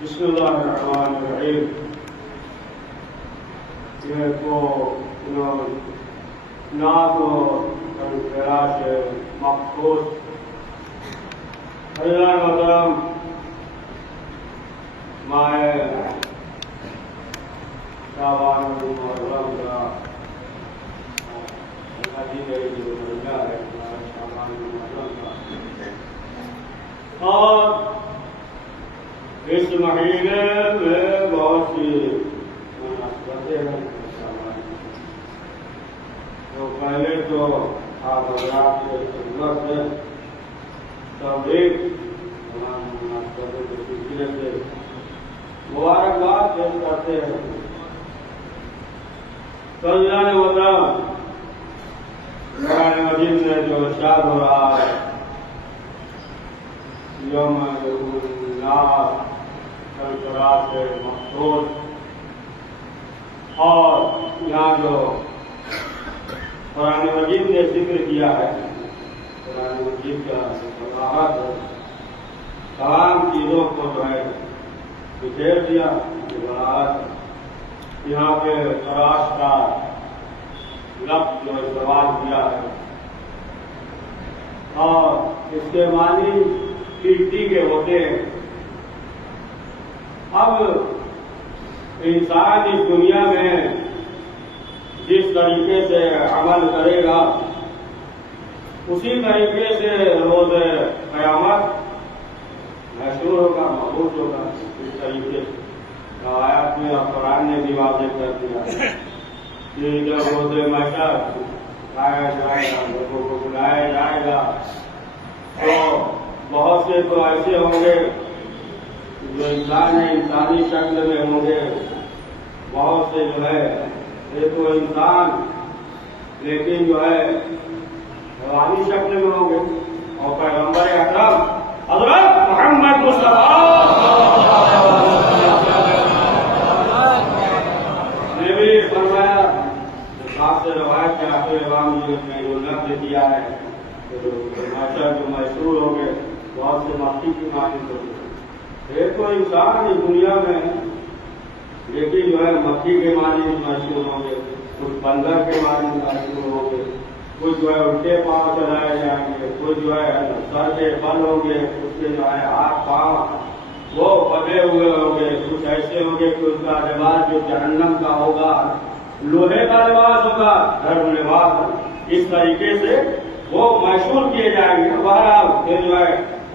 بسم اللہ الرحمن الرحیم. یہ تو نعت و خیرات مخصوص حضرات محترم ماہ شعبان المحرم کا عجیب جو مہینہ ہے شعبان المحرم کا، اور اس مہینے میں بہت سی مناسبتیں ہیں. تو پہلے تو آپ حضرات کے خدمت سے تبلیغ تمام مناسبتوں کے سلسلے سے مبارکباد پیش کرتے ہیں. سجدان محترم، قرآن مجید میں جو ارشاد ہو رہا ہے یوم الناس کلچرات سے مخصوص، اور یہاں جو قرآن مجید نے ذکر کیا ہے، قرآن مجید کا وضاحت ہے، تمام چیزوں کو جو ہے بکھیر دیا. یہاں پہ تراش کا لفظ جو استعمال کیا ہے، اور اس کے معنی کیرتی کے ہوتے ہیں. اب انسان اس دنیا میں جس طریقے سے عمل کرے گا اسی طریقے سے روز قیامت محشور ہوگا، مبعوث ہوگا. اس طریقے سے آیات میں اور قرآن نے بھی واضح کر دیا کہ جب روز محشر لایا جائے گا، لوگوں کو بلایا جائے گا، تو بہت سے تو ایسے ہوں گے جو انسان ہے، انسانی شکل میں ہوں گے. بہت سے جو ہے یہ تو انسان لیکن جو ہے حیوانی شکل میں ہوں گے. اور پیغمبر اکرم حضرت محمد مصطفیٰ نے بھی فرمایا، خاص سے روایت کے آخر امام جی نے جو لفظ دیا ہے جو محسور ہو گئے بہت سے مخفی کی مانند ہو گئے. ایک تو انسان اس دنیا میں لیکن جو ہے مکھی کے مانند محسور ہوں گے، کچھ بندر کے مانند محسور ہوں گے، کچھ جو ہے الٹے پاؤں چلائے جائیں گے، کچھ جو ہے سر کے بل ہوں گے، کچھ کے جو ہے ہاتھ پاؤں وہ بندھے ہوئے ہوں گے، کچھ ایسے ہوں گے کہ اس کا لباس جو جہنم کا ہوگا، لوہے کا لباس ہوگا، گرم لباس. اس طریقے سے وہ محسور کیے جائیں گے. بہرحال پھر جو ہے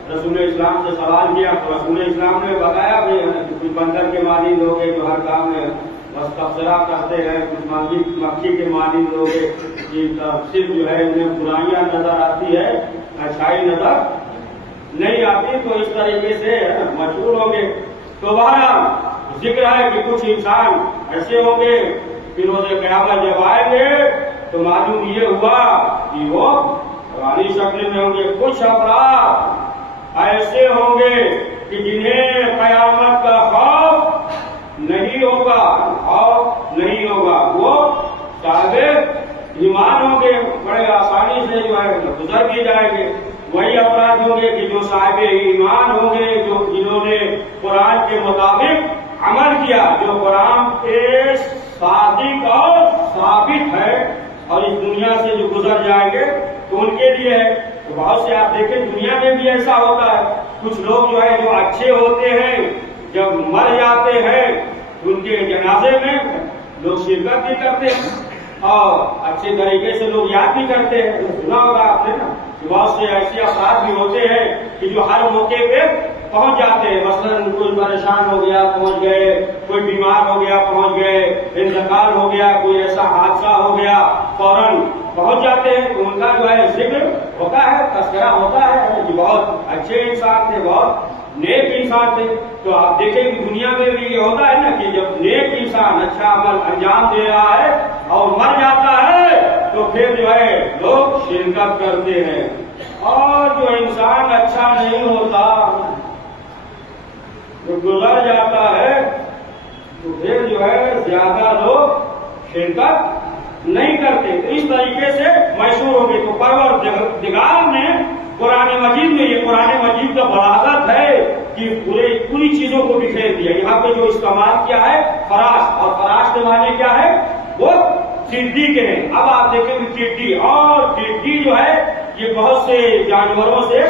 رسول اسلام سے سوال کیا تو رسول اسلام نے بتایا بھی کہ کچھ بندر کے مانند ہو گئے جو ہر کام میں بس تبصرہ کرتے ہیں، کچھ مکھی کے مانند ہو گئے کہ صرف جو ہے انہیں برائیاں نظر آتی ہے، اچھائی نظر نہیں آتی. تو اس طریقے سے مشہور ہوں گے. تو بہرحال ذکر ہے کہ کچھ انسان ایسے ہوں گے کہ روز قیامت جب آئیں گے تو معلوم یہ ہوا کہ وہ روانی شکل میں ہوں گے. کچھ افراد ایسے ہوں گے کہ جنہیں قیامت کا خوف نہیں ہوگا، خوف نہیں ہوگا. وہ صاحب ایمان ہوں گے، بڑے آسانی سے جو ہے گزر بھی جائیں گے. وہی افراد ہوں گے کہ جو صاحب ایمان ہوں گے، جو جنہوں نے قرآن کے مطابق عمل کیا، جو قرآن کے صادق اور ثابت ہے، اور اس دنیا سے جو گزر جائیں گے تو ان کے لیے ہے. تو بہت سے آپ دیکھیں دنیا میں بھی ایسا ہوتا ہے، کچھ لوگ جو ہے جو اچھے ہوتے ہیں جب مر جاتے ہیں ان کے جنازے میں لوگ شرکت بھی کرتے ہیں اور اچھے طریقے سے لوگ یاد بھی کرتے ہیں. سنا ہوگا آپ نے نا کہ بہت سے ایسے افراد بھی ہوتے ہیں کہ جو ہر موقع پہ پہنچ جاتے ہیں. مثلاً کوئی پریشان ہو گیا پہنچ گئے، کوئی بیمار ہو گیا پہنچ گئے، انتقال ہو گیا، کوئی ایسا حادثہ ہو گیا فوراً پہنچ جاتے ہیں. تو ان کا جو ہے ذکر ہوتا ہے، تذکرہ ہوتا ہے کہ بہت اچھے انسان تھے، بہت نیک انسان تھے. تو آپ دیکھیں کہ دنیا میں بھی یہ ہوتا ہے نا کہ جب نیک انسان اچھا عمل انجام دے رہا ہے اور مر جاتا ہے تو پھر جو ہے لوگ شرکت کرتے ہیں. اور جو انسان اچھا نہیں ہوتا، جو گزر جاتا ہے تو پھر جو ہے زیادہ لوگ شرکت نہیں کرتے. تو اس طریقے سے محسور ہو گئی. تو پروردگار نے قرآن مجید میں، یہ قرآن مجید کا بلاغت ہے کہ پوری چیزوں کو بکھیر پہ جو استعمال کیا ہے فراش، اور فراش کے معنی کیا ہے؟ وہ ٹڈی کے ہیں۔ اب آپ دیکھیں کہ ٹڈی، اور ٹڈی جو ہے یہ بہت سے جانوروں سے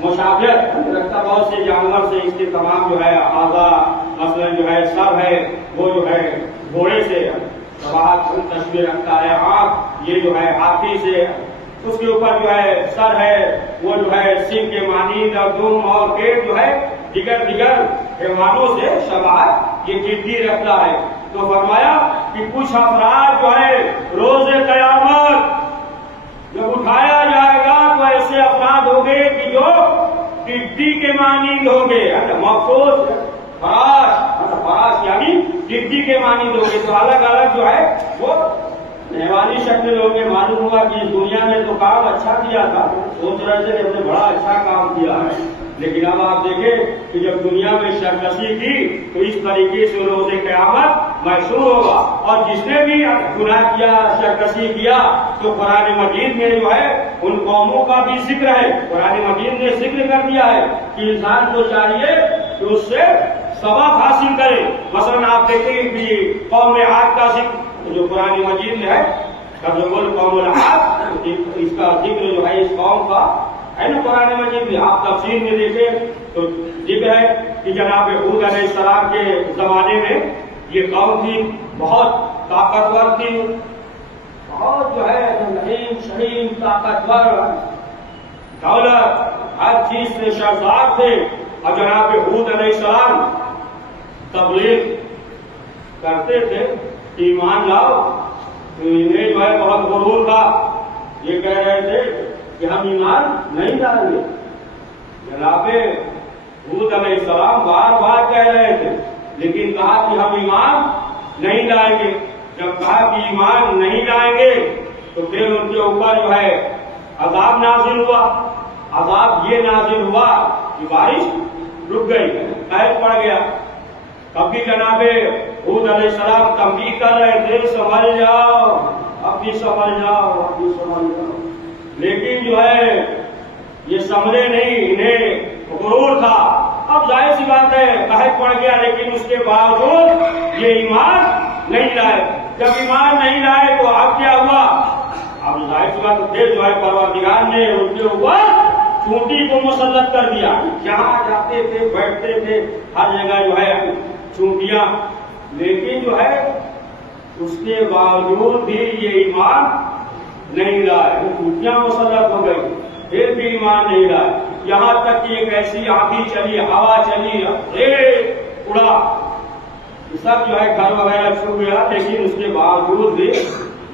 مشابہت رکھتا، بہت سے جانور سے اس کے تمام جو ہے اعضاء، مثلا جو ہے سر ہے وہ جو ہے گھوڑے سے تشبیہ رکھتا ہے، آنکھ یہ جو ہے ہاتھی سے، اس کے اوپر جو ہے سر ہے وہ جو ہے سنگ کے مانند، اور دم اور پیٹ جو ہے دیگر حیوانوں سے شباہت یہ ٹڈی رکھتا ہے۔ تو فرمایا کہ کچھ افراد جو ہے روز قیامت جب اٹھایا جائے گا تو ایسے افراد ہوں گے کہ جو ٹڈی کے مانند ہوں گے، محفوظ فراش یعنی ٹڈی کے مانند ہوں گے۔ تو الگ الگ جو ہے وہ حیوانی شکل میں ہوں گے۔ معلوم ہوا کہ اس دنیا میں تو کام اچھا کیا تھا، سوچ رہے تھے کہ ہم نے بڑا اچھا کام کیا ہے، لیکن اب آپ دیکھیں کہ جب دنیا میں سرکشی کی تو اس طریقے سے روز قیامت محسوس ہوگا۔ اور جس نے بھی گناہ کیا، سرکشی کیا، تو قرآن مجید میں جو ہے ان قوموں کا بھی ذکر ہے۔ قرآن مجید نے ذکر کر دیا ہے کہ انسان کو چاہیے کہ اس سے سبق حاصل کرے۔ مثلا آپ دیکھیں کہ قوم عاد کا ذکر جو قرآن مجید میں ہے، قوم العاد، اس کا ذکر جو ہے اس قوم کا ہے نا قرآن مجید میں۔ آپ تفسیر میں دیکھیں تو ذکر ہے کہ جناب ہود علیہ السلام کے زمانے میں یہ قوم تھی، بہت طاقتور تھی، بہت جو ہے شہین طاقتور، دولت ہر چیز سے شرزاد تھے۔ اور جناب ہود علیہ السلام تبلیغ کرتے تھے، ایمان لاؤ، تو انہیں جو ہے بہت غرور تھا، یہ کہہ رہے تھے کہ ہم ایمان نہیں لائیں گے۔ جناب ہود علیہ السلام بار بار کہہ رہے تھے، لیکن کہا کہ ہم ایمان نہیں لائیں گے۔ جب کہا کہ ایمان نہیں لائیں گے تو پھر ان کے اوپر جو ہے عذاب نازل ہوا۔ عذاب یہ نازل ہوا کہ بارش رک گئی، قحط پڑ گیا۔ کبھی جناب ہود علیہ السلام تنبیہ کر رہے تھے، سنبھل جاؤ، اب بھی سنبھل جاؤ، اب بھی سنبھل جاؤ، لیکن جو ہے یہ سمجھے نہیں، انہیں غرور تھا۔ اب ظاہر سی بات ہے قحط پڑ گیا، لیکن اس کے باوجود یہ ایمان نہیں لائے۔ جب ایمان نہیں لائے تو اب کیا ہوا؟ اب ظاہر سی بات پھر جو ہے پروردگار نے ان کے اوپر چونٹی کو مسلط کر دیا۔ جہاں جاتے تھے بیٹھتے تھے ہر جگہ جو ہے چونٹیاں، لیکن جو ہے اس کے باوجود بھی یہ ایمان نہیں لائے، چونٹیاں مسلط ہو گئی، پھر بھی ایمان نہیں لائے۔ یہاں تک کہ ایک ایسی آندھی چلی، ہوا چلی، اڑا، سب جو ہے گھر وغیرہ چھوٹ گیا، لیکن اس کے باوجود بھی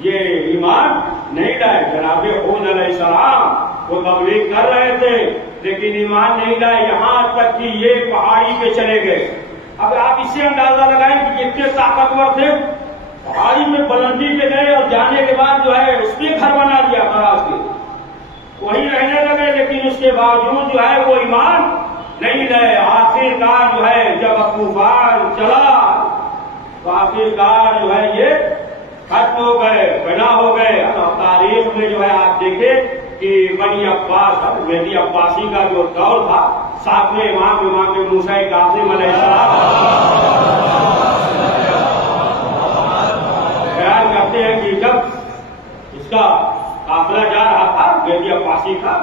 یہ ایمان نہیں لائے۔ جناب ہود علیہ السلام وہ تبلیغ کر رہے تھے لیکن ایمان نہیں لائے، یہاں تک کہ یہ پہاڑی پہ چلے گئے۔ اب آپ اس سے اندازہ لگائیں کہ کتنے طاقتور تھے، پہاڑی میں بلندی پہ گئے اور جانے کے بعد جو ہے اس نے گھر بنا دیا خراش کے، وہی رہنے لگے، لیکن اس کے باوجود جو ہے وہ ایمان نہیں لائے۔ آخر کار جو ہے جب طوفان چلا تو آخر کار جو ہے یہ ختم ہو گئے، بنا ہو گئے۔ تاریخ میں جو ہے آپ دیکھیں کہ بنی عباس، مہدی عباسی کا جو دور تھا، ساتویں امام موسیٰ کاظم علیہ السلام بیان کرتے ہیں کہ جب اس کا قافلہ جا رہا تھا، مہدی عباسی کا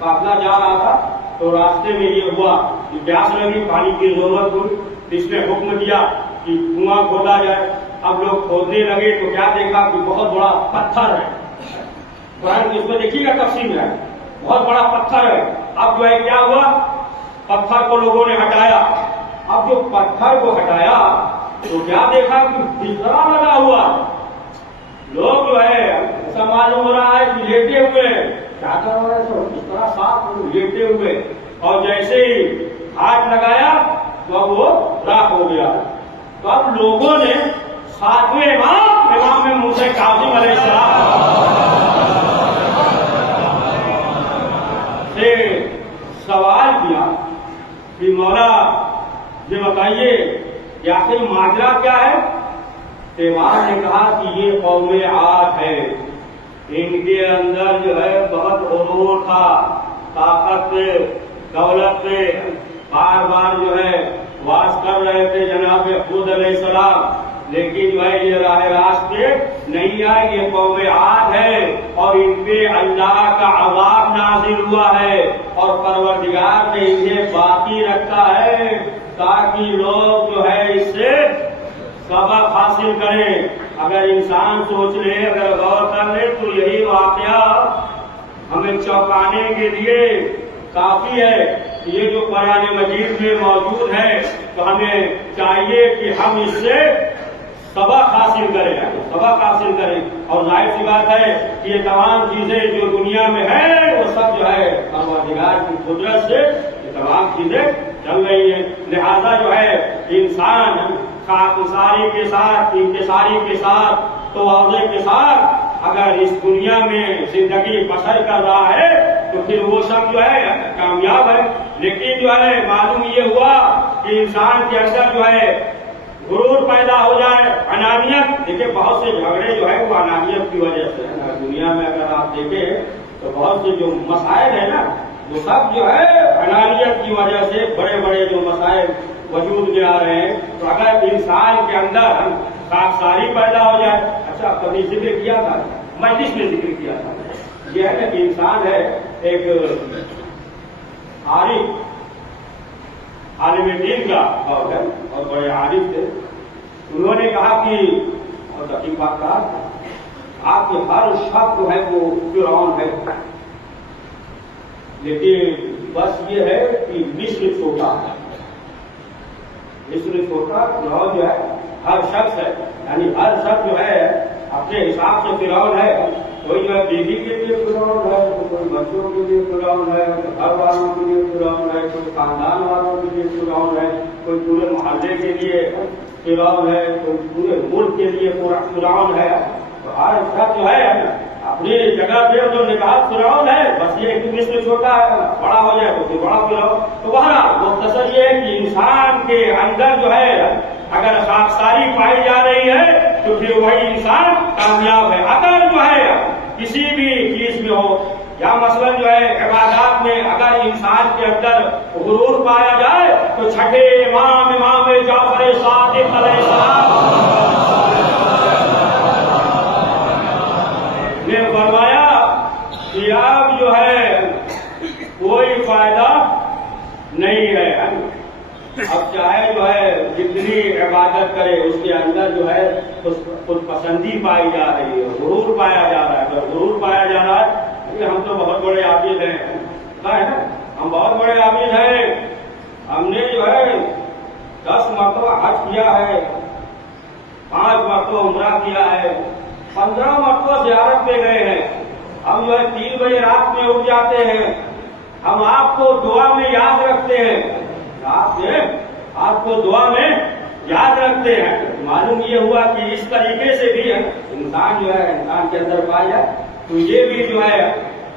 قافلہ جا رہا تھا، تو راستے میں یہ ہوا کہ پیاس لگی، پانی کی ضرورت ہوئی، اس نے حکم دیا کہ کنواں کھودا جائے۔ اب لوگ کھودنے لگے تو کیا دیکھا کہ بہت بڑا پتھر ہے، قرآن اس میں دیکھیے گا تفصیل ہے، بہت بڑا پتھر ہے۔ اب جو ہے کیا ہوا، پتھر کو لوگوں نے ہٹایا۔ اب جو پتھر کو ہٹایا تو کیا دیکھا کہ بسترا لگا ہوا، لوگ جو ہے ایسا معلوم ہو رہا ہے کہ لیٹے ہوئے، کیا کر رہا ہے، بسترا صاف لیٹے ہوئے، اور جیسے ہی ہاتھ لگایا تو اب وہ راکھ ہو گیا۔ تو اب لوگوں نے ساتویں امام موسیٰ کاظم علیہ السلام سے سوال کیا کہ مولا یہ بتائیے کہ آخر ماجرا کیا ہے؟ امام نے کہا کہ یہ قوم عاد ہے، ان کے اندر جو ہے بہت غرور تھا، طاقت سے، دولت سے، بار بار جو ہے واس کر رہے تھے جناب خود علیہ السلام، لیکن جو ہے یہ راہ راست پہ نہیں آئے. یہ قوم عاد ہے اور ان پہ اللہ کا عذاب نازل ہوا ہے اور پروردگار نے انہیں باقی رکھا ہے تاکہ لوگ جو ہے اس سے سبق حاصل کریں. اگر انسان سوچ لے، اگر غور کر لے تو یہی واقعہ ہمیں چونکانے کے لیے کافی ہے. یہ جو قرآن مجید میں موجود ہے تو ہمیں چاہیے کہ ہم اس سے سبق حاصل کریں. اور ظاہر سی بات ہے کہ یہ تمام چیزیں جو دنیا میں ہیں وہ سب جو ہے پروردگار کی قدرت سے یہ تمام چیزیں چل رہی ہیں. لہذا جو ہے انسان خاکساری کے ساتھ، انکساری کے ساتھ، تواضع کے ساتھ اگر اس دنیا میں زندگی بسر کر رہا ہے تو پھر وہ سب جو ہے کامیاب ہے. لیکن جو ہے معلوم یہ ہوا کہ انسان کے اندر جو ہے غرور پیدا ہو جائے، انانیت. دیکھیں بہت سے جھگڑے جو ہے وہ انانیت کی وجہ سے ہے. دنیا میں اگر آپ دیکھیں تو بہت سے جو مسائل ہیں نا وہ سب جو ہے انانیت کی وجہ سے بڑے بڑے جو مسائل وجود میں آ رہے ہیں. تو اگر انسان کے اندر خاکساری پیدا ہو جائے. اچھا کبھی ذکر کیا تھا، مجلس میں ذکر کیا تھا، یہ ہے کہ انسان ہے ایک عالم دین کا اور بڑے عارف تھے. انہوں نے کہا کہ اور دقیق بات کہا آپ کے ہر شخص جو ہے وہ فرعون ہے، لیکن بس یہ ہے کہ مصر چھوٹا ہے. مصر چھوٹا فرعون جو ہے ہر شخص ہے، یعنی ہر شخص جو ہے اپنے حساب سے فرعون ہے. کوئی جو ہے بیوی کے لیے فرعون ہے، کوئی بچوں کے لیے فرعون ہے، کوئی گھر والوں کے لیے فرعون ہے، کوئی خاندان والوں کے لیے فرعون ہے، کوئی پورے محلے کے لیے فرعون ہے، کوئی پورے ملک کے لیے فرعون ہے. تو ہر شخص جو ہے اپنی جگہ پہ جو نگاہ فرعون ہے. بس یہ کہ مصر چھوٹا ہے، بڑا ہو جائے تو پھر بڑا فرعون. تو بہرحال مختصر یہ ہے کہ انسان کے اندر جو ہے اگر خاکساری پائی جا رہی ہے تو پھر وہی انسان کامیاب ہے. اگر جو ہے کسی بھی چیز میں ہو یا مثلا جو ہے عبادات میں اگر انسان کے اندر غرور پایا جائے تو چھٹے امام جعفر صادق علیہ السلام نے فرمایا کہ اب جو ہے کوئی فائدہ نہیں ہے. اب چاہے جو ہے جتنی عبادت کرے اس کے اندر جو ہے خود پسندی پائی جا رہی ہے، غرور پایا جا رہا ہے. اگر غرور پایا جا رہا ہے کہ ہم تو بہت بڑے عابد ہیں، ہے نا، ہم بہت بڑے عابد ہیں، ہم نے جو ہے 10 مرتبہ حج کیا ہے، 5 مرتبہ عمرہ کیا ہے، 15 مرتبہ زیارت پہ گئے ہیں، ہم جو ہے 3 بجے رات میں اٹھ جاتے ہیں، ہم آپ کو دعا میں یاد رکھتے ہیں، آپ کو دعا میں یاد رکھتے ہیں. معلوم یہ ہوا کہ اس طریقے سے بھی انسان جو ہے انسان کے اندر پایا جائے تو یہ بھی جو ہے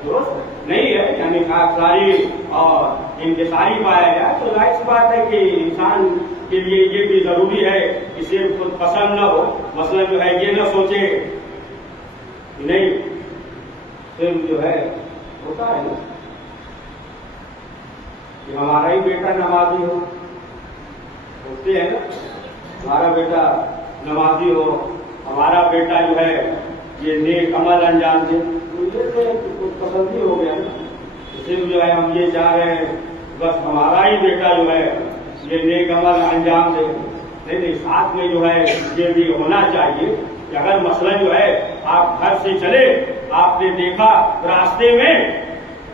درست نہیں ہے، یعنی خاکساری اور انکساری پایا جائے. تو ظاہر سی بات ہے کہ انسان کے لیے یہ بھی ضروری ہے کہ صرف خود پسند نہ ہو. مثلا جو ہے یہ نہ سوچے نہیں صرف جو ہے ہوتا ہے نا کہ ہمارا ہی بیٹا نمازی ہو، سوچتے ہیں نا ہمارا بیٹا نمازی ہو، ہمارا بیٹا جو ہے یہ نیک عمل انجام دے، کچھ پسند ہی ہو گیا. صرف جو ہے ہم یہ چاہ رہے ہیں بس ہمارا ہی بیٹا جو ہے یہ نیک عمل انجام دے. نہیں، ساتھ میں جو ہے یہ بھی ہونا چاہیے کہ اگر مثلا جو ہے آپ گھر سے چلے، آپ نے دیکھا راستے میں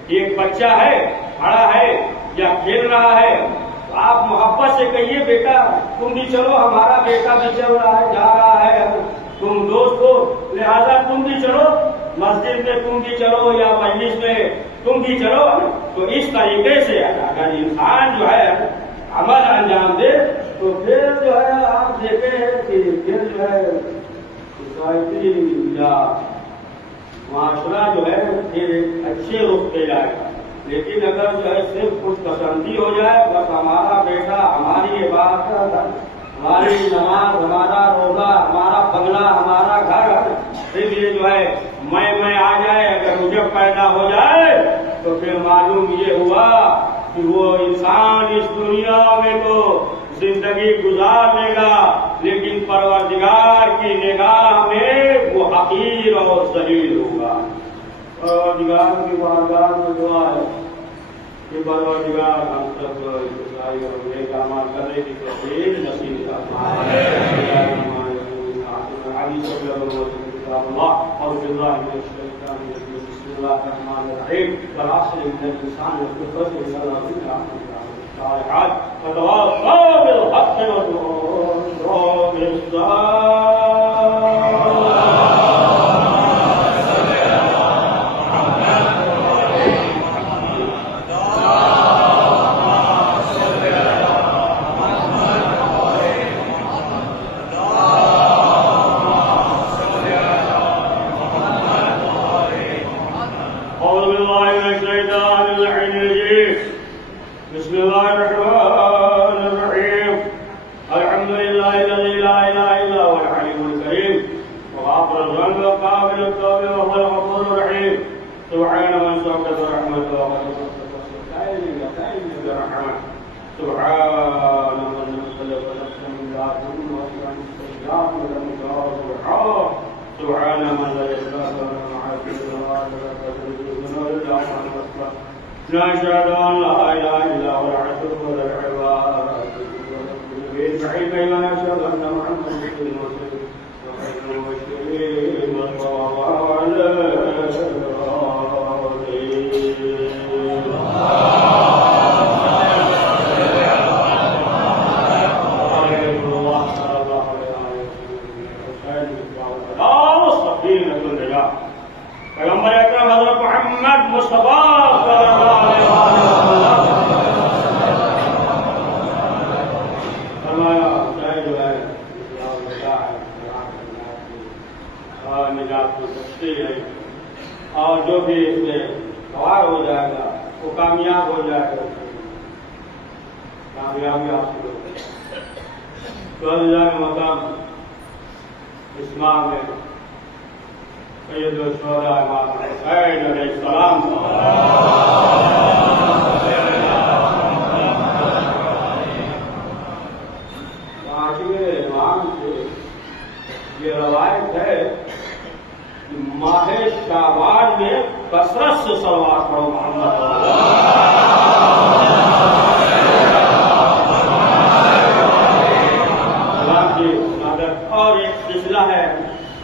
ایک بچہ ہے کھڑا ہے یا کھیل رہا ہے تو آپ محبت سے کہیے بیٹا تم بھی چلو، ہمارا بیٹا بھی چل رہا ہے، جا رہا ہے، تم دوست ہو لہذا تم بھی چلو، مسجد میں تم بھی چلو یا مجلس میں تم بھی چلو. تو اس طریقے سے اگر انسان جو ہے عمل انجام دے تو پھر جو ہے آپ دیکھیں کہ پھر جو ہے سوسائٹی یا معاشرہ جو ہے پھر اچھے رخ پہ جائے گا. لیکن اگر جو ہے صرف خود پسندی ہو جائے، بس ہمارا بیٹا، ہماری عبادت، ہماری نماز، ہمارا روزہ، ہمارا بنگلہ، ہمارا گھر، پھر یہ جو ہے میں آ جائے، اگر مجھے پیدا ہو جائے تو پھر معلوم یہ ہوا کہ وہ انسان اس دنیا میں تو زندگی گزار لے گا، لیکن پروردگار کی نگاہ میں وہ حقیر اور ذلیل ہوگا۔ پروردگار کی بارگاہ میں دعا ہے کہ پروردگار ہم سب اچھائی اور نیک اعمال کرنے کی توفیق نصیب فرمائے۔ أعوذ بالله من الشيطان الرجيم، بسم الله الرحمن الرحيم، والعصر إن الإنسان لفي خسر إلا الذين آمنوا الصالحات وتواصوا بالحق وتواصوا بالصبر۔ بسم الله الرحمن الرحيم، الحمد لله الذي لا اله الا هو الحليم الكريم، وغافر الذنب وقابل التوب وهو الغفور الرحيم، سبحان من سبقت رحمته وقد برحمته، سبحان من خلق نفسا من ذات وسع السيئات ولم يجاوزها، سبحان من لا يخاف مع السماوات ولا تدرك نشهد أن لا إله إلا هو العزيز العباد بالبعيد ونشهد أن محمدا عبده ورسوله وخير المبشرين پیغمبر اکرم حضرت محمد مصطفیٰ صلی اللہ علیہ وسلم فرمایا چاہے جو ہے اسلام بتا ہے اور نجات کو سکتی ہے، اور جو بھی اس میں سوار ہو جائے گا وہ کامیاب ہو جائے گا، کامیابی حاصل ہو جائے گا۔ تو اللہ کا مقام اسلام میں سید الشہداء امام حسین علیہ السلام معاشرے امام سے یہ روایت ہے کہ ماہ شعبان میں کثرت سے صلوات پڑھو محمد کی عادت۔ اور ایک سلسلہ ہے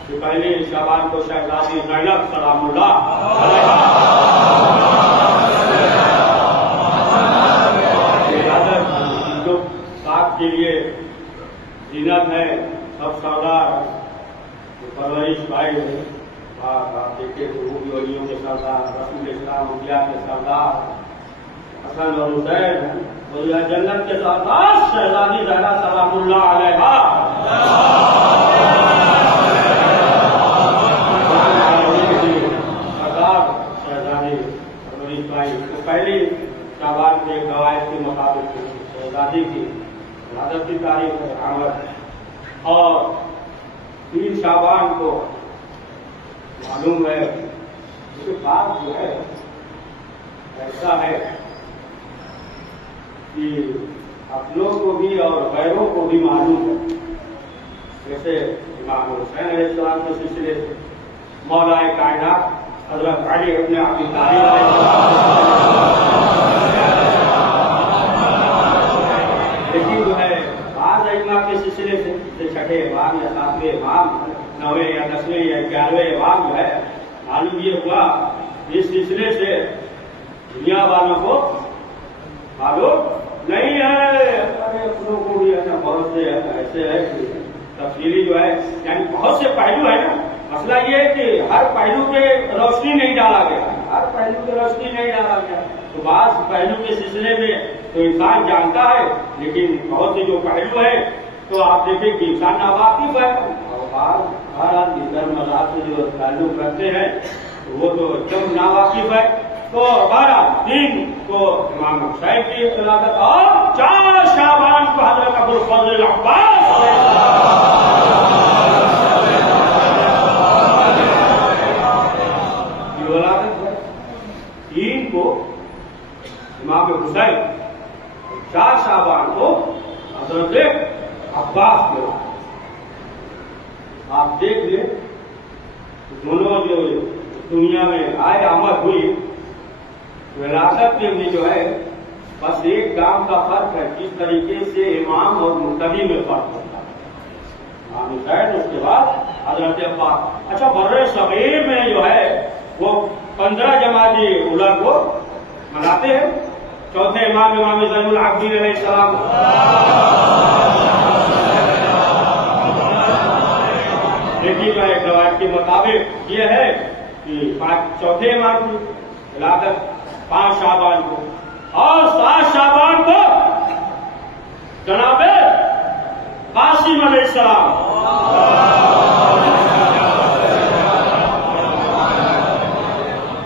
کہ پہلے شعبان کو شہزادی زینب سلام اللہ جو آپ کے لیے زینت ہے، سب سردار پرورش بھائی ہے، آپ دیکھیں تو وہ بھی ولیوں کے سردار، رسول اسلام انبیاء کے سردار حسن اور حسین ہیں، ولی جنت کے سردار شہزادی زینب سلام اللہ علیہا۔ پہلی شعبان کے قواعد کے مطابق شہزادی کی ولادت کی تاریخ ہے آمد، اور 3 شعبان کو معلوم ہے۔ اس کے بعد جو ہے ایسا ہے کہ اپنوں کو بھی اور غیروں کو بھی معلوم ہے، جیسے امام حسین علیہ السلام کے سلسلے سے مولا کائنات حضرت علی ابن ابی طالب لیکن جو ہے بعض ائمہ کے سلسلے سے چھٹے امام یا 7ویں امام، 9ویں یا 10ویں یا 11ویں امام جو ہے معلوم یہ ہوا، اس سلسلے سے دنیا والوں کو معلوم نہیں ہے۔ ہمارے اپنوں کو بھی ایسا بہت سے ایسے ہے کہ تفصیلی جو ہے یعنی بہت سے پہلو ہے نا، مسئلہ یہ ہے کہ ہر پہلو پہ روشنی نہیں ڈالا گیا، ہر پہلو پہ روشنی نہیں ڈالا گیا، تو بعض پہلو کے سلسلے میں تو انسان جانتا ہے، لیکن بہت سے جو پہلو ہے تو آپ دیکھیں کہ انسان ناواقف ہے، اور ہر آدمی دھرم مذہب سے جو تعلق رکھتے ہیں وہ تو ایک دم ناواقف ہے۔ تو 12 کو امام حسین کی ولادت، اور 4 شعبان کو حضرت ابوالفضل العباس کی ولادت ہے۔ 3 کو امام حسین، 4 شعبان کو حضرت عباس کے آپ دیکھ لیں دونوں جو دنیا میں آئے آمد ہوئی وراثت میں بھی جو ہے بس ایک کام کا فرق ہے، جس طریقے سے امام اور مقتدی میں فرق ہوتا ہے۔ امام حسین اس کے بعد حضرت عباس۔ اچھا بر صغیر میں جو ہے وہ 15 جماعتی اولا کو مناتے ہیں، چوتھے امام زین العابدین علیہ السلام۔ لیکن جو ایک روایت کے مطابق یہ ہے کہ چوتھے امام کی ولادت 5 شعبان کو اور 7 شعبان کو جناب قاسم علیہ السلام،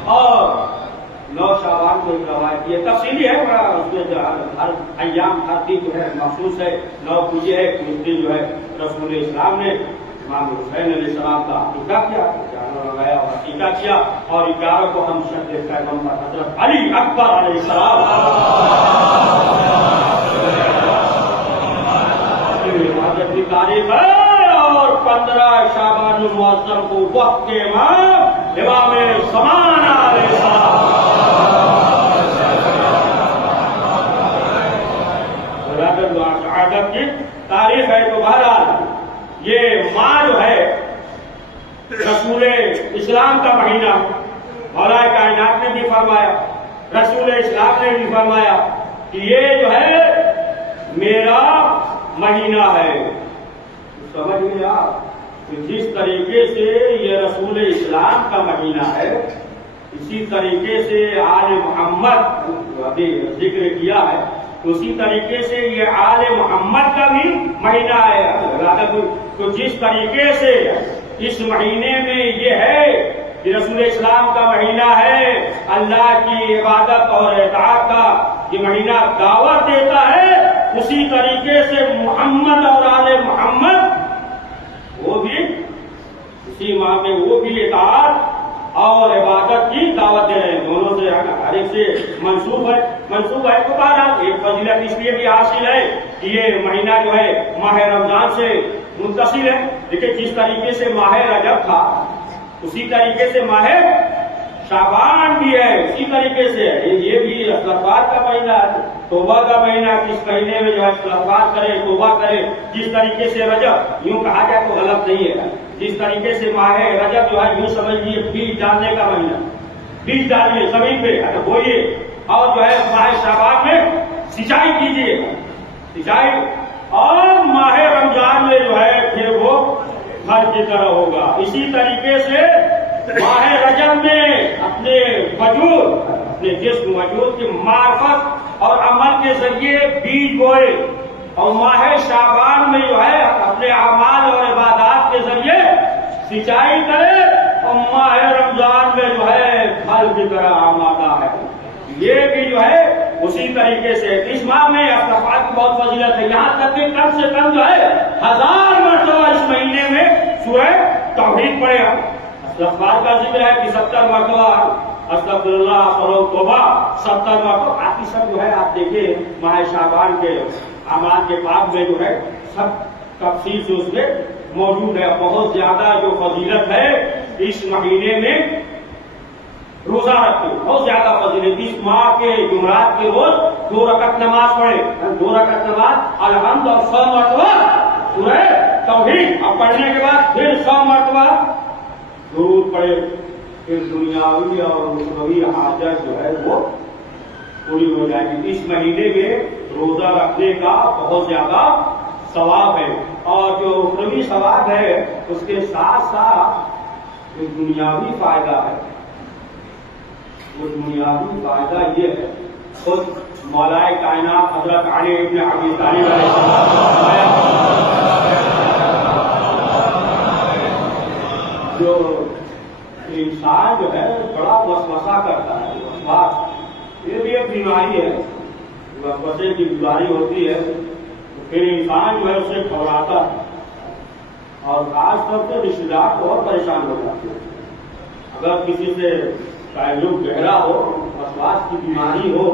اور 9 شعبان کو ایک روایت یہ تفصیلی ہے، اس میں جو ہر ایام ہر دن جو ہے مخصوص ہے۔ 9 کو یہ ہے کہ اس دن جو ہے رسول اسلام نے امام حسین علیہ السلام کا عقیقہ کیا، جانور لگایا اور عقیقہ کیا، اور 11 کو ہم شہد پیغمبر حضرت علی اکبر علیہ السلام حضرت کی تاریخ ہے، اور 15 شعبان المعظم کو وقت کے امام امام زمان علیہ السلام شہادت کی تاریخ ہے۔ تو بہرحال یہ ماہ جو ہے رسول اسلام کا مہینہ، مولا کائنات نے بھی فرمایا، رسول اسلام نے بھی فرمایا کہ یہ جو ہے میرا مہینہ ہے۔ سمجھ میں آپ جس طریقے سے یہ رسول اسلام کا مہینہ ہے، اسی طریقے سے آل محمد جو ابھی ذکر کیا ہے، اسی طریقے سے یہ آل محمد کا بھی مہینہ ہے۔ تو جس طریقے سے اس مہینے میں یہ ہے کہ رسول اسلام کا مہینہ ہے، اللہ کی عبادت اور اطاعت کا یہ مہینہ دعوت دیتا ہے، اسی طریقے سے محمد اور آل محمد وہ بھی اسی ماہ میں وہ بھی اطاعت اور عبادت کی دعوت دے رہے ہیں۔ دونوں سے ہر ایک سے منسوب ہے تو بہرحال ایک فضیلت اس لیے بھی حاصل ہے کہ یہ مہینہ جو ہے ماہ رمضان سے متصل ہے۔ دیکھیں جس طریقے سے ماہ رجب تھا اسی طریقے سے ماہ شعبان بھی ہے، اسی طریقے سے یہ بھی استغفار کا مہینہ ہے، توبہ کا مہینہ، کس مہینے میں جو ہے استغفار کرے، توبہ کرے۔ جس طریقے سے رجب یوں کہا جائے تو غلط نہیں ہے، جس طریقے سے ماہ رجب جو ہے یوں سمجھ لیجیے بیج ڈالنے کا مہینہ، بیج ڈالیے زمین پہ بوئیے، اور جو ہے ماہ شعبان میں سینچائی کیجیے، سینچائی، اور ماہ رمضان میں جو ہے پھر وہ گھر کی طرح ہوگا۔ اسی طریقے سے ماہ رجب میں اپنے وجود، اپنے جسم وجود کی معرفت اور عمل کے ذریعے بیج بوئے، اور ماہ شعبان میں جو ہے اپنے اعمال اور عبادات کے ذریعے سینچائی کرے، اور ماہ رمضان میں جو ہے پھل کی طرح آمادہ ہے۔ یہ بھی جو ہے اسی طریقے سے اس ماہ میں استغفار کی بہت فضیلت ہے، یہاں تک کہ کم سے کم جو ہے 1000 مرتبہ اس مہینے میں سورہ توحید پڑھے۔ استغفار کا ذکر ہے کہ 70 مرتبہ استغفر اللہ کرو، توبہ 70 مرتبہ، باقی سب جو ہے آپ دیکھیں ماہ شعبان کے اعمال کے بعد میں جو ہے سب تفصیل سے اس میں موجود ہے۔ بہت زیادہ جو فضیلت ہے اس مہینے میں روزہ رکھتے، بہت زیادہ فضیلت۔ اس ماہ کے جمعرات کے روز 2 رکعت نماز پڑھے، 2 رکعت نماز الحمد اور 100 مرتبہ سورہ توحید، اور پڑھنے کے بعد پھر 100 مرتبہ درود پڑھے، پھر دنیاوی اور اخروی حاجت جو ہے وہ پوری ہو جائے گی۔ اس مہینے میں روزہ رکھنے کا بہت زیادہ ثواب ہے، اور جو اخروی ثواب ہے اس کے ساتھ ساتھ جو دنیاوی فائدہ ہے، وہ دنیاوی فائدہ یہ ہے، خود مولا کائنات حضرت علی ابن ابی طالب علیہ السلام جو انسان جو ہے بڑا وسوسہ کرتا ہے، وسواس یہ بھی ایک بیماری ہے، وسوسے کی بیماری ہوتی ہے، پھر انسان جو ہے اسے گھبراتا ہے، اور خاص طور سے رشتے دار بہت پریشان ہو جاتے ہیں۔ اگر کسی سے تعلق گہرا ہو، وسواس کی بیماری ہو،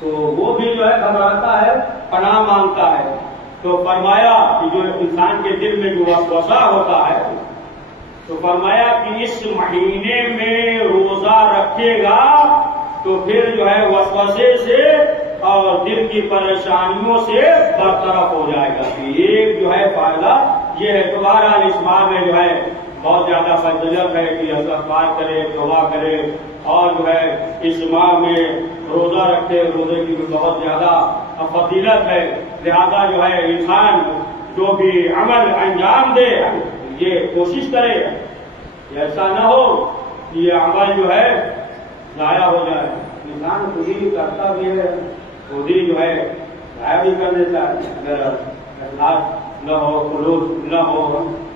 تو وہ بھی جو ہے گھبراتا ہے، پناہ مانگتا ہے، تو فرمایا کہ جو انسان کے دل میں جو وسوسہ ہوتا ہے، تو فرمایا کہ اس مہینے میں روزہ رکھے گا تو پھر جو ہے وسوسے سے اور دل کی پریشانیوں سے برطرف ہو جائے گا۔ ایک جو ہے فائدہ یہ ہے۔ تو بہرحال اس ماہ میں جو ہے بہت زیادہ فضیلت ہے کہ استغفار کرے، توبہ کرے، اور جو ہے اس ماہ میں روزہ رکھے، روزے کی بھی بہت زیادہ فضیلت ہے۔ لہذا جو ہے انسان جو بھی عمل انجام دے یہ کوشش کرے، ایسا نہ ہو کہ یہ عمل جو ہے ضائع ہو جائے۔ انسان خود ہی کرتا بھی ہے، خود ہی جو ہے ضائع بھی کر دیتا ہے۔ اگر اخلاص نہ ہو، خلوص نہ ہو،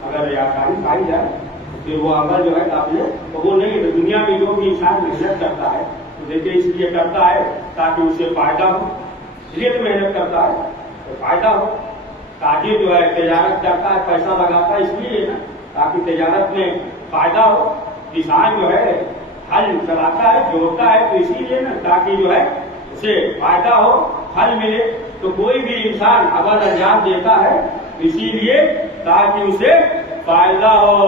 اگر ریاکاری پائی جائے تو پھر وہ عمل جو ہے قابل قبول نہیں ہے۔ دنیا میں جو بھی انسان محنت کرتا ہے تو دیکھیے اس لیے کرتا ہے تاکہ اسے فائدہ ہو، اس لیے تو محنت کرتا ہے تو فائدہ ہو۔ تاجر جو ہے تجارت کرتا ہے، پیسہ لگاتا ہے اس لیے نا تاکہ تجارت میں فائدہ ہو۔ کسان جو ہے ہل چلاتا ہے، جوڑتا ہے تو اسی لیے نا تاکہ جو ہے اسے فائدہ ہو، پھل ملے۔ تو کوئی بھی انسان عمل انجام دیتا ہے اسی لیے تاکہ اسے فائدہ ہو۔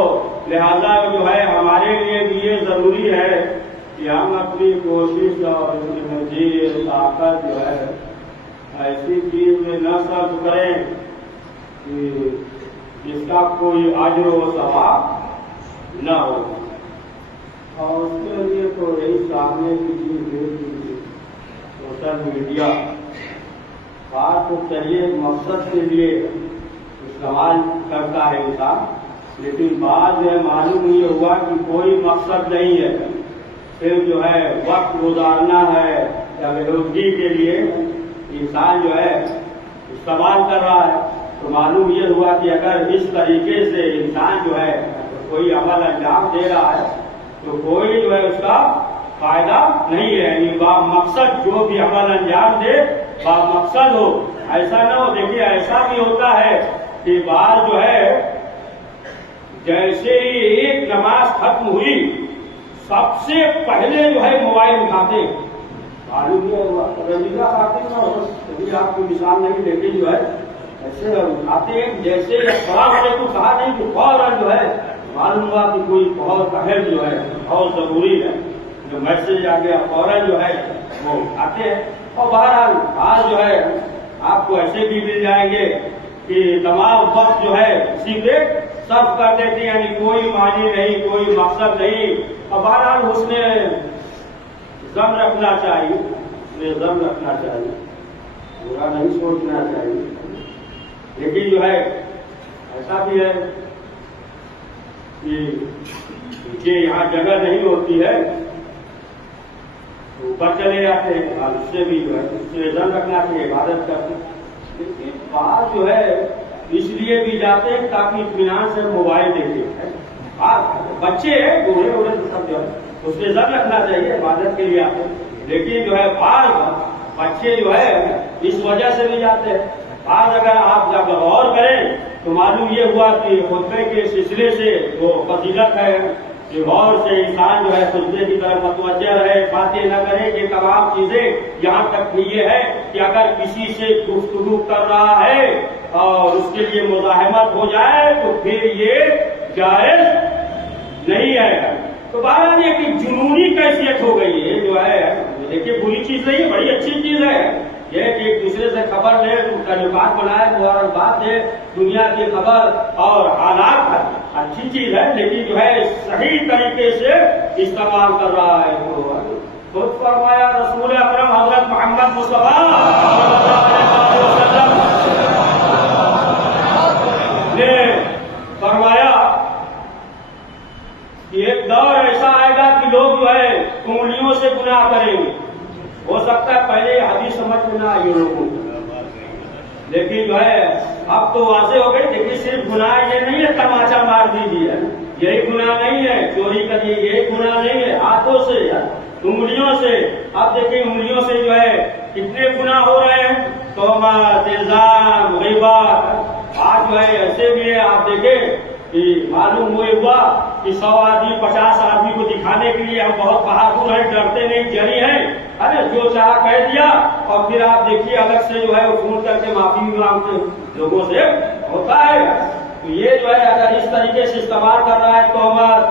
لہذا جو ہے ہمارے لیے بھی یہ ضروری ہے کہ ہم اپنی کوشش اور مزید طاقت جو ہے ایسی چیز میں نہ صرف کریں کہ جس کا کوئی اجر و ثواب نہ ہو، اور اس کے لیے تو یہی سامنے کی چیز ہے سوشل میڈیا بات تو چلیے مقصد کے لیے استعمال کرتا ہے انسان، لیکن بعد جو ہے معلوم یہ ہوا کہ کوئی مقصد نہیں ہے، صرف جو ہے وقت گزارنا ہے یا بےروزگی کے لیے انسان جو ہے استعمال کر رہا ہے۔ تو معلوم یہ ہوا کہ اگر اس طریقے سے انسان جو ہے کوئی عمل انجام دے رہا ہے تو کوئی جو ہے اس کا فائدہ نہیں ہے، یعنی با مقصد جو بھی عمل انجام دے با مقصد ہو، ایسا نہ ہو۔ دیکھیے ایسا بھی ہوتا ہے کہ بعض جو ہے جیسے ہی ایک نماز ختم ہوئی سب سے پہلے جو ہے موبائل اٹھاتے، معلوم یہ ہوا رضیلہ خاطر نہ ہو، کبھی آپ کو مثال نہیں، لیکن جو ہے ایسے اٹھاتے ہیں جیسے السلام علیکم کہا نہیں کہ فوراً جو ہے معلوم ہوا کہ کوئی بہت اہم جو ہے بہت ضروری ہے، جو میسج آ گیا فوراً جو ہے وہ اٹھاتے ہیں۔ اور بہرحال آج جو ہے آپ کو ایسے بھی مل جائیں گے کہ تمام وقت جو ہے اسی پہ صرف کر دیتے ہیں، یعنی کوئی معنی نہیں، کوئی مقصد نہیں۔ اور بہرحال اس نے ضم رکھنا چاہیے، برا نہیں سوچنا چاہیے، لیکن جو ہے ایسا بھی ہے کہ پیچھے یہاں جگہ نہیں ہوتی ہے اوپر چلے جاتے ہیں، اور اس سے بھی جو ہے اس سے ضم رکھنا چاہیے، عبادت کرتے ہیں۔ لیکن بعض جو ہے اس لیے بھی جاتے ہیں تاکہ اطمینان سے موبائل دیکھیں، بچے ہیں بوڑھے بوڑھے تو سب جو ہے اس سے ضم رکھنا چاہیے، عبادت کے لیے آتے ہیں۔ لیکن جو ہے بعض بچے جو ہے اس وجہ سے بھی جاتے ہیں۔ بعض اگر آپ جب غور کریں تو معلوم یہ ہوا کہ خطبے کے سلسلے سے وہ فضیلت ہے کہ غور سے انسان جو ہے خطبے کی طرف متوجہ رہے، باتیں نہ کرے، یہ تمام چیزیں یہاں تک بھی یہ ہے کہ اگر کسی سے گفتگو کر رہا ہے اور اس کے لیے مزاحمت ہو جائے تو پھر یہ جائز نہیں ہے۔ تو بہرحال یہ کہ جنونی کیفیت ہو گئی ہے جو ہے، دیکھیے بری چیز نہیں ہے، بڑی اچھی چیز ہے یہ کہ ایک دوسرے سے خبر لے، تعلقات بنائے، مبارکباد دے، دنیا کی خبر اور حالات اچھی چیز ہے، لیکن جو ہے صحیح طریقے سے استعمال کر رہا ہے۔ خود فرمایا رسول اکرم حضرت محمد مصطفیٰ نے فرمایا کہ ایک دور ایسا آئے گا کہ لوگ جو ہے انگلیوں سے گناہ کریں گے۔ ہو سکتا ہے پہلے حدیث سمجھ میں نہ آئی لوگوں کو، لیکن جو ہے اب تو واضح ہو گئی۔ دیکھیے صرف گناہ یہ نہیں ہے تماچا مار دیجیے، یہی گناہ نہیں ہے، چوری کریے یہی گناہ نہیں ہے، ہاتھوں سے انگلیوں سے۔ اب دیکھیے انگلیوں سے جو ہے کتنے گناہ ہو رہے ہیں، تہمت، الزام، غیبت۔ آج جو ہے ایسے بھی ہے، آپ دیکھیں کہ معلوم ہوا کہ 100 آدمی 50 آدمی کو دکھانے کے لیے ہم بہت بہادر ہیں، ڈرتے نہیں، جری ہیں، ارے جو چاہا کہہ دیا اور پھر آپ دیکھیے الگ سے جو ہے وہ فون کر کے معافی بھی مانگتے لوگوں سے ہوتا ہے. تو یہ جو ہے اگر اس طریقے سے استعمال کر رہا ہے تہمت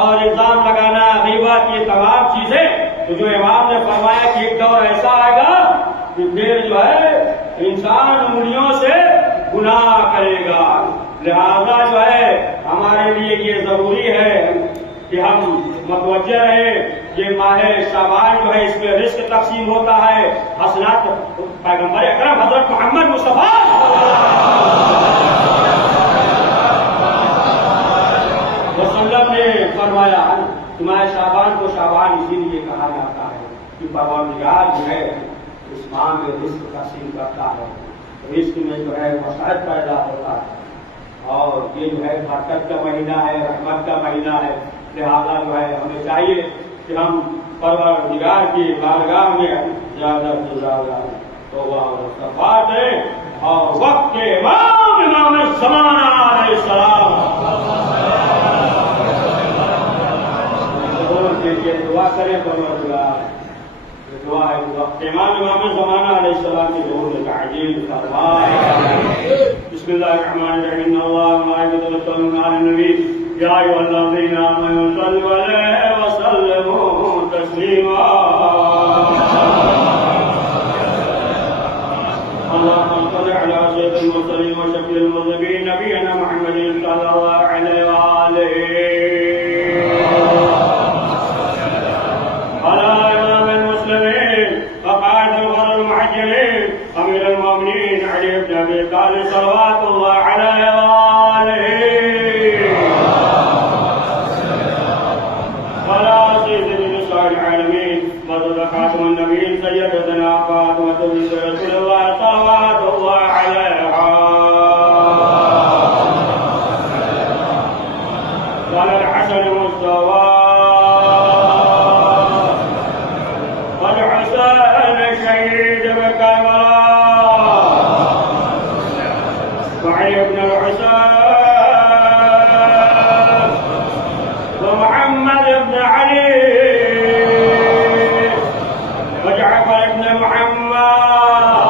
اور الزام لگانا غیبت یہ تمام چیزیں تو جو امام نے فرمایا کہ ایک دور ایسا آئے گا کہ پھر جو ہے انسان انگلیوں سے گناہ کرے گا. لہذا جو ہے ہمارے لیے یہ ضروری ہے کہ ہم متوجہ رہیں. یہ ماہ شعبان جو ہے اس میں رزق تقسیم ہوتا ہے حسنات پیغمبر اکرم حضرت محمد مصطفیٰ وسلم نے فرمایا کہ ماہ شعبان کو شعبان اسی لیے کہا جاتا ہے کہ پروردگار جو ہے اس ماہ میں رزق تقسیم کرتا ہے. رزق میں جو ہے وسعت پیدا ہوتا ہے اور یہ جو ہے برکت کا مہینہ ہے رحمت کا مہینہ ہے. لہذا جو ہے ہمیں چاہیے کہ ہم پروردگار کی بارگاہ میں زیادہ سے زیادہ توبہ اور استغفار کریں اور وقت کے امام زمانہ علیہ السلام دعا کریں. پروردگار دعا ہے وقت امام زمانہ علیہ السلام کی ظہور میں تعجیل فرمائے. بسم اللہ الرحمن الرحیم. ان اللہ وملائکتہ یصلون علی النبی یا ایھا الذین آمنوا صلوا علیہ وسلموا تسلیما. اللهم صل على سيد المرسلين وشفيع المذنبين نبينا محمد صلى الله عليه وآله على إمام المسلمين وقائد الغر المحجلين أمير المؤمنين علي بن أبي طالب صلوات الله عليه وآله وعلى سيد نساء العالمين مدد خاتم النبيين سيدتنا فاطمة بنت رسول الله صلوات الله عليها وعلى الحسن مصطفى والحسين شهيد بكربلاء وعلي بن الحسين ومحمد بن علي وجعفر بن محمد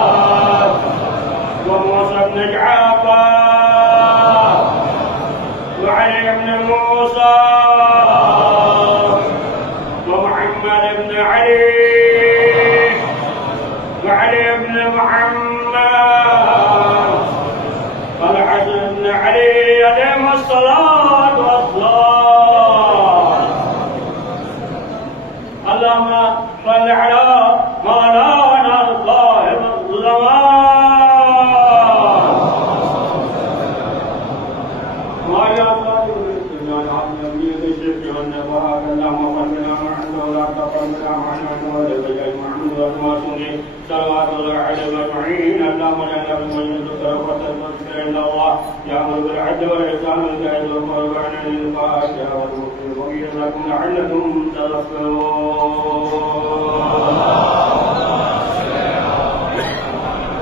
وموسى بن جعفر وعلي بن موسى ومحمد بن علي وعلي بن محمد والحسن بن علي عليهم الصلاة والسلام. اللهم صل على مولانا صاحب الزمان وعلى صاحب الاستجابة عن نبيك الشيخ والنبوة. اللهم صلنا معنا ولا تقرنا معنا ولديك محمد والمعصومين صلوات الله عليه اجمعين. اللهم اجعلنا بمجلس الرفعة والذكر عند الله يأمر بالعدل والإحسان وإيتاء ذي القربى وينهى عن الفحشاء والمنكر والبغي لكم لعلكم تذكرون.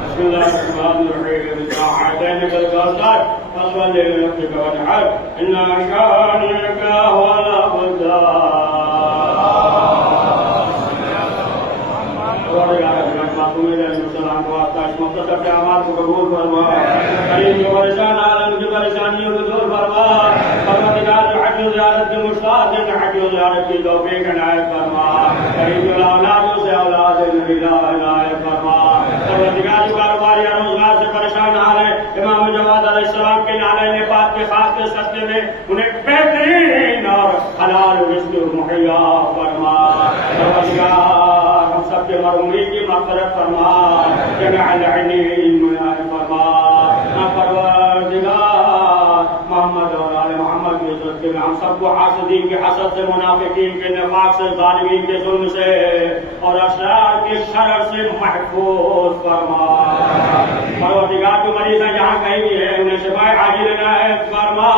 بسم الله الرحمن الرحيم. ساعتين الكوثر فصل لنفسك وانحر إن شانئك هو الأبتر. السلام کو آتاش مختصر کے اعمال کو قبول فرما. قریب جو پریشان عالم کی پریشانیوں کو دور فرما. پروردگار جو حج و زیارت کے مشتاق ہیں حج و زیارت کی توفیق عنایت فرما. قریب جو اولادوں سے اولاد عنایت فرما. پروردگار جو کاروبار یا روزگار سے پریشان حال ہے امام جواد علیہ السلام کے نعلین پاک کے خاص کے صدقے میں انہیں بہترین اور حلال رزق مہیا فرما. پروردگار ہم سب کے مرحومین کی مغفرت فرما. جميع العلم فرما. پروردگار محمد اور آل محمد کے صدقے میں ہم سب کو حاسدین کے حسد سے منافقین کے نفاق سے ظالمین کے ظلم سے اور اشرار کے شرر سے محفوظ فرما. پروردگار جو مریض ہیں جہاں کہیں بھی ہے انہیں شفا عاجل عنایت فرما.